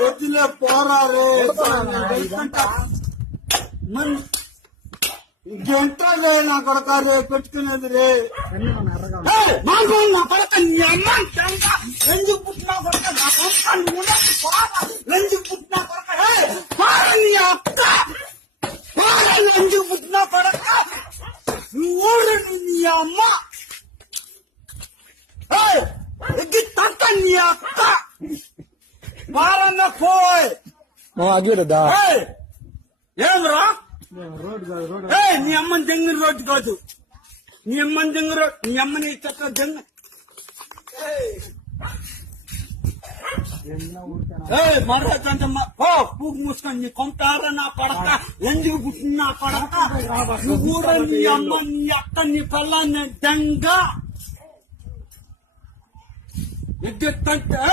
వదిలే పోరా రే ఇంకెంతలే నా కొడక రే పెట్టుకునేది రే మాకు నా కొడక నీ అమ్మ లంజు పుట్టినా కొడక నా కొడక లంజు పుట్టినా కొడక పారా నీ అక్క పారా లంజు పుట్టినా కొడక ఊరు నీ అమ్మ ఎగ్గి తట్ట నీ అక్క పారన్న పోయ్ ఆగిరదా ఏమ్రా నీ అమ్మని దెంగిన రోడ్డు కాదు నీ అమ్మని దెంగ రోడ్ నీ అమ్మని చెత్త దెంగ మర్రదంటే పూగు మూసుకొని నీ కొంటారా నా పడక ఎందుకు పుట్టిన నా పడక నువ్వు కూడా నీ అమ్మ నీ అక్క నీ పిల్లని దెంగ ఎగ్గెత్తంటే